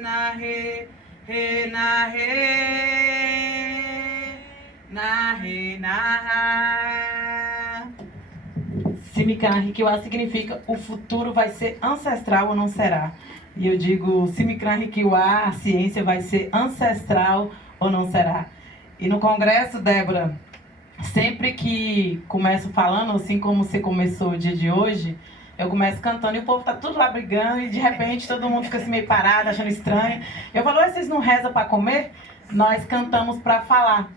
na re, na re, na re, na ra. Simikran Hikiwa significa o futuro vai ser ancestral ou não será. E eu digo, Simikran Hikiwa, a ciência vai ser ancestral ou não será. E no congresso, Débora, sempre que começo falando, assim como você começou o dia de hoje, eu começo cantando e o povo tá tudo lá brigando e de repente todo mundo fica assim meio parado, achando estranho. Eu falo, vocês não rezam para comer? Nós cantamos para falar.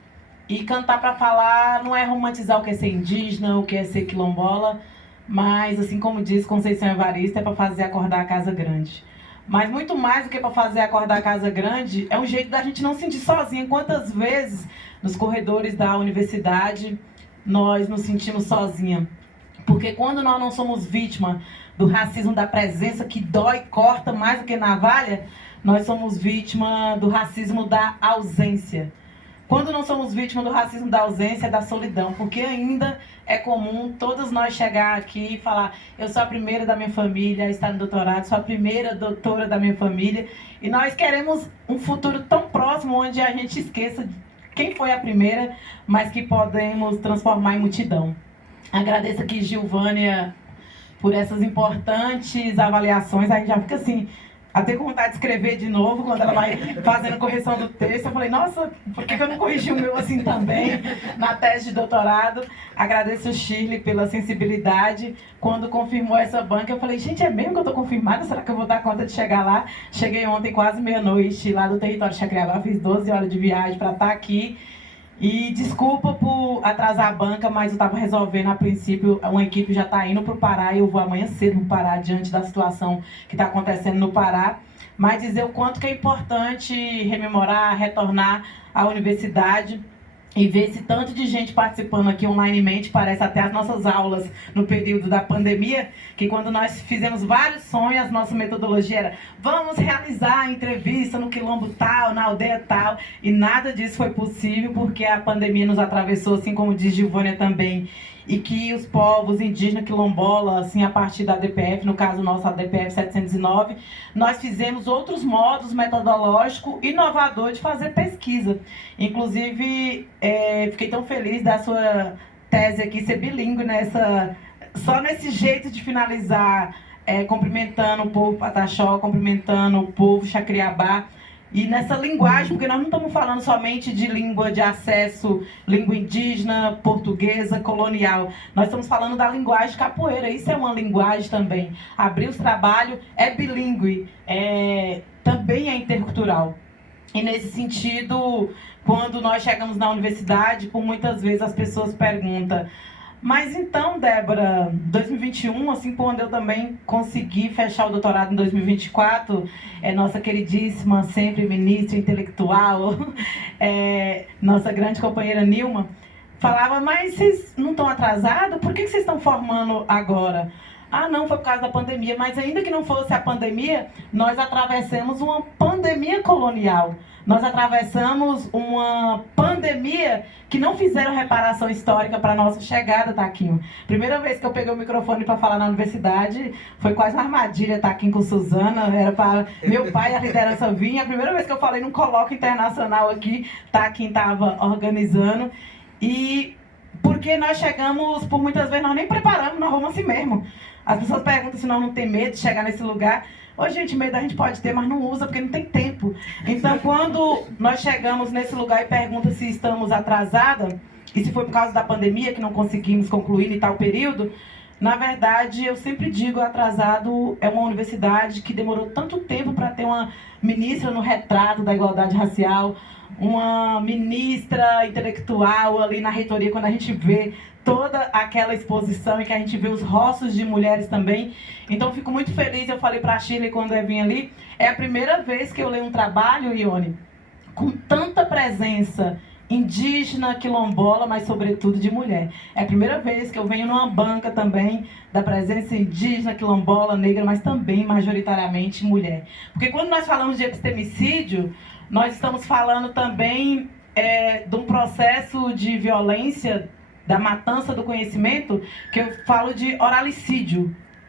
E cantar para falar não é romantizar o que é ser indígena, o que é ser quilombola, mas assim como diz Conceição Evaristo, é para fazer acordar a casa grande. Mas muito mais do que para fazer acordar a casa grande, é um jeito da gente não se sentir sozinha. Quantas vezes nos corredores da universidade nós nos sentimos sozinha? Porque quando nós não somos vítima do racismo da presença, que dói, corta mais do que navalha, nós somos vítima do racismo da ausência. Quando não somos vítimas do racismo da ausência, é da solidão, porque ainda é comum todos nós chegar aqui e falar, eu sou a primeira da minha família a estar no doutorado, sou a primeira doutora da minha família, e nós queremos um futuro tão próximo onde a gente esqueça quem foi a primeira, mas que podemos transformar em multidão. Agradeço aqui, Gilvânia, por essas importantes avaliações. A gente já fica assim, até com vontade de escrever de novo, quando ela vai fazendo correção do texto. Eu falei, nossa, por que eu não corrigi o meu assim também, na tese de doutorado? Agradeço o Shirley pela sensibilidade. Quando confirmou essa banca, eu falei, gente, é mesmo que eu estou confirmada? Será que eu vou dar conta de chegar lá? Cheguei ontem quase meia-noite lá do território de Jacareí, fiz 12 horas de viagem para estar aqui. E desculpa por atrasar a banca, mas eu estava resolvendo a princípio, uma equipe já está indo para o Pará e eu vou amanhã cedo para o Pará, diante da situação que está acontecendo no Pará. Mas dizer o quanto que é importante rememorar, retornar à universidade e ver esse tanto de gente participando aqui onlinemente, parece até as nossas aulas no período da pandemia, que quando nós fizemos vários sonhos, a nossa metodologia era vamos realizar a entrevista no quilombo tal, na aldeia tal, e nada disso foi possível porque a pandemia nos atravessou, assim como diz Gilvânia também, e que os povos indígenas quilombola, assim, a partir da DPF, no caso nosso, a DPF 709, nós fizemos outros modos metodológicos inovadores de fazer pesquisa. Inclusive, fiquei tão feliz da sua tese aqui ser bilíngue só nesse jeito de finalizar, cumprimentando o povo Pataxó, cumprimentando o povo Xacriabá, e nessa linguagem, porque nós não estamos falando somente de língua de acesso, língua indígena, portuguesa, colonial. Nós estamos falando da linguagem capoeira, isso é uma linguagem também. Abrir os trabalhos é bilíngue, também é intercultural. E nesse sentido, quando nós chegamos na universidade, por muitas vezes as pessoas perguntam, mas então, Débora, 2021, assim quando eu também consegui fechar o doutorado em 2024, nossa queridíssima, sempre ministra intelectual, nossa grande companheira Nilma, falava, mas vocês não estão atrasados? Por que vocês estão formando agora? Ah, não, foi por causa da pandemia, mas ainda que não fosse a pandemia, nós atravessamos uma pandemia colonial. Nós atravessamos uma pandemia que não fizeram reparação histórica para a nossa chegada, Taquinho. Primeira vez que eu peguei o microfone para falar na universidade, foi quase uma armadilha, Taquinho, com Suzana, era para meu pai, a liderança vinha. A primeira vez que eu falei num colóquio internacional aqui, Taquinho estava organizando. E porque nós chegamos, por muitas vezes, nós nem preparamos, nós vamos assim mesmo. As pessoas perguntam se nós não tem medo de chegar nesse lugar. Ô, gente, medo a gente pode ter, mas não usa porque não tem tempo. Então, quando nós chegamos nesse lugar e perguntam se estamos atrasadas, e se foi por causa da pandemia que não conseguimos concluir em tal período, na verdade, eu sempre digo, atrasado é uma universidade que demorou tanto tempo para ter uma ministra no retrato da igualdade racial, uma ministra intelectual ali na reitoria, quando a gente vê toda aquela exposição e que a gente vê os rostos de mulheres também. Então, eu fico muito feliz, eu falei para a Shirley quando eu vim ali, é a primeira vez que eu leio um trabalho, Ione, com tanta presença indígena, quilombola, mas sobretudo de mulher. É a primeira vez que eu venho numa banca também da presença indígena, quilombola, negra, mas também majoritariamente mulher. Porque quando nós falamos de epistemicídio, nós estamos falando também de um processo de violência, da matança do conhecimento, que eu falo de oralicídio.